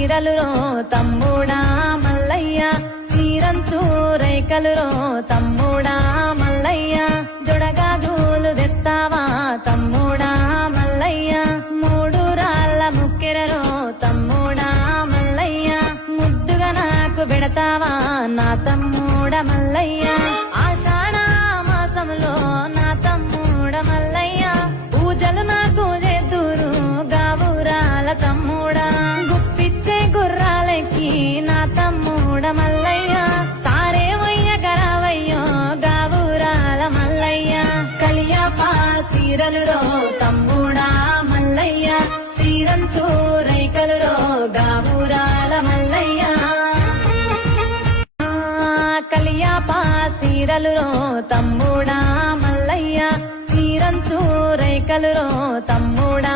సీరలు రో తమ్ముడా మల్లయ్య సీరంచు రైకలు రో తమ్ముడా మల్లయ్య జొడగాజులు తెస్తావా తమ్ముడా మల్లయ్య మూడు రాళ్ళ ముక్కెరరో తమ్ముడా మల్లయ్య ముద్దుగా నాకు పెడతావా నా తమ్ముడ మల్లయ్య ఆషాఢ మాసంలో నా తమ్ముడ మల్లయ్య పూజలు నాకు చేద్దూరు గావురాల తమ్ముడా గుప్పిచ్చే గుర్రాలెక్కి నా తమ్ముడ మల్లయ్య సారేవయ్య గరావయ్యో గావురాల మల్లయ్య కలియాపా సీరలు రో తమ్ముడా మల్లయ్య సీరంచు రైకలు రో గావురాల మల్లయ్య కలియాపా సీరలు రో తమ్ముడా మల్లయ్య సీరంచు రైకలు రో తమ్ముడా